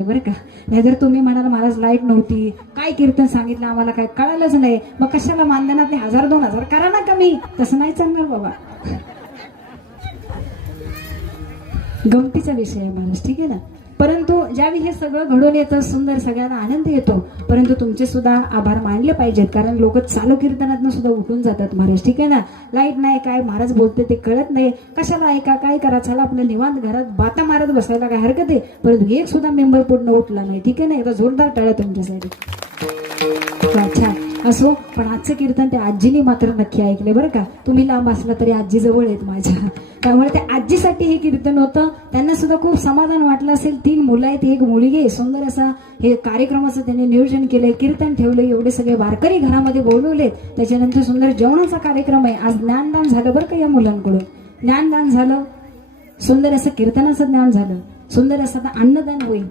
बरं का. नाही जर तुम्ही म्हणाल महाराज लाईट नव्हती, काय कीर्तन सांगितलं आम्हाला काय कळालंच नाही, मग कशाला मानधनात 1000-2000 करा ना कमी. तसं नाही चालणार बाबा. गमतीचा विषय आहे महाराज, ठीक आहे ना. परंतु ज्यावेळी हे सगळं घडून येतं सुंदर, सगळ्यांना आनंद येतो, परंतु तुमचे सुद्धा आभार मानले पाहिजेत, कारण लोक चालू कीर्तनातनं सुद्धा उठून जातात महाराज, ठीक आहे ना. लाईट नाही काय महाराज बोलते ते कळत नाही, कशाला ऐका काय करा, चला आपलं निवांत घरात बाता मारत बसायला काय हरकत आहे. परंतु एक सुद्धा मेंबर पूर्ण उठला नाही, ठीक आहे ना. एकदा जोरदार टाळ्या तुमच्यासाठी. अच्छा असो, पण आजचं कीर्तन त्या आजीनी मात्र नक्की ऐकले बरं का. तुम्ही लांब असला तरी आजी जवळ आहेत माझ्या, त्यामुळे त्या आजीसाठी हे कीर्तन होतं. त्यांना सुद्धा खूप समाधान वाटलं असेल. 3 मुलं आहेत, 1 मुलगी आहे. सुंदर असा हे कार्यक्रमाचं त्यांनी नियोजन केलंय, कीर्तन ठेवलंय, एवढे सगळे वारकरी घरामध्ये बोलवलेत. त्याच्यानंतर सुंदर जेवणाचा कार्यक्रम आहे. आज ज्ञानदान झालं बरं का या मुलांकडून, ज्ञानदान झालं, सुंदर असं कीर्तनाचं ज्ञान झालं, सुंदर असं अन्नदान होईल.